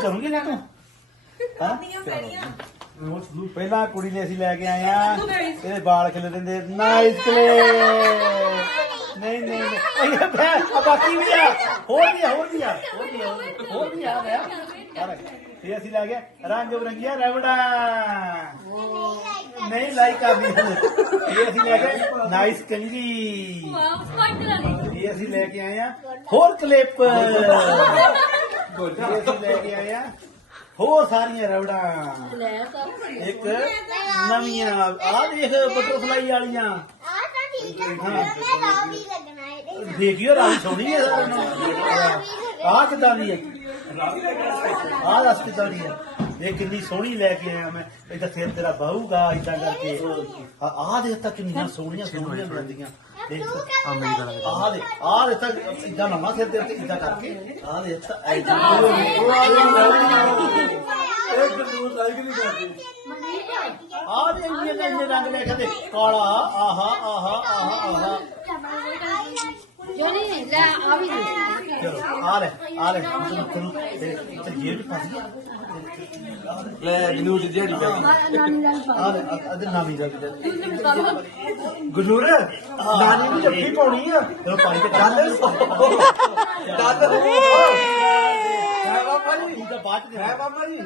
ਕਰੂੰਗੀ ਨਾ? ਤੂੰ ਹਾਂ ਪਹਿਲਾਂ ਕੁੜੀ ਨੇ ਅਸੀਂ ਲੈ ਕੇ ਆਏ ਆ। ਇਹਦੇ ਵਾਲ ਖਿਲ ਦਿੰਦੇ। ਨਾਈਸ ਕਲੇ ਨਹੀਂ ਨਹੀਂ ਨਹੀਂ। ਇਹ ਬੈ ਆ ਬਾਕੀ ਵੀ ਆ। ਹੋਰ ਵੀ ਆ ਹੋਰ ਵੀ ਆ। ਹੋਰ ਵੀ ਆ ਹੋਰ ਵੀ ਆ। ਗਿਆ। ਇਹ ਅਸੀਂ ਲੈ ਗਏ। ਰੰਗ ਬਰੰਗੀਆਂ ਰਵੜਾ ਨਹੀਂ ਲਾਈਕ ਕਰਦੀ ਇਹ ਅਸੀਂ ਲੈ ਗਏ। ਨਾਈਸ ਕੰਗੀ ਇਹ ਅਸੀਂ ਲੈ ਕੇ ਆਏ ਆ। ਹੋਰ ਕਲਿੱਪ ਅਸੀਂ ਲੈ ਕੇ ਆਏ ਆ ਹੋਰ ਸਾਰੀਆਂ ਰਵੜਾਂ ਇੱਕ ਨਵੀਆਂ ਆ ਦੇਖ ਬਟਰਫਲਾਈ ਵਾਲੀਆਂ। ਦੇਖਿਓ ਰਾਣੀ ਸੋਹਣੀ ਹੈ ਆ ਕਿੱਦਾਂ ਦੀ ਹੈ ਆ ਦੱਸ ਕਿੱਦਾਂ ਦੀ ਹੈ ਇਹ ਕਿੰਨੀ ਸੋਹਣੀ ਲੈ ਕੇ ਆਇਆ ਮੈਂ ਇਹਦਾ ਸਿਰ ਤੇਰਾ ਬਾਹੂਗਾ ਇਦਾਂ ਕਰਕੇ। ਆ ਆ ਦੇਖ ਤਾਂ ਕਿੰਨੀਆਂ ਸੋਹਣੀਆਂ ਸੋਹਣੀਆਂ ਲੱਗਦੀਆਂ ਦੇਖ ਆ ਦੇ ਆ ਦੇ ਤਾਂ ਇਦਾਂ ਲਾਉਣਾ ਸਿਰ ਤੇ ਇਦਾਂ ਕਰਕੇ। ਆ ਦੇ ਤਾਂ ਐਦਾਂ ਇਹ ਗੰਦੂਰ ਲਾਈਕ ਨਹੀਂ। ਕਰਦੇ ਆ ਦੇ ਇੰਨੇ ਇੰਨੇ ਰੰਗ ਲੈ ਕੇ ਦੇ। ਕਾਲਾ ਆਹਾ ਆਹਾ ਆਹਾ। ਆਹਾ ਜੋਨੀ ਲੈ ਆ ਵੀ ਦੇ ਚਲੋ ਆ ਲੈ ਆ ਲੈ ਚਲੋ ਚਲੋ ਤੇ ਜੇਬ ਫਸ ਗਿਆ ਲੈ ਗੰਦੂਰ ਦੀ ਦਿਹਾੜੀ ਪੈ ਗਈ ਨਾਨੀ ਦਾ ਆ ਲੈ ਅਦਰ ਨਾਮੀ ਦਾ ਵੀ ਗੰਦੂਰ ਨਾਨੀ ਨੂੰ ਜੱਫੀ ਪਾਉਣੀ ਆ ਚਲੋ ਪਾਣੀ ਤੇ ਚੱਲ ਚੱਲ ਹੈ ਬਾਬਾ ਜੀ ਹੈ ਬਾਬਾ ਜੀ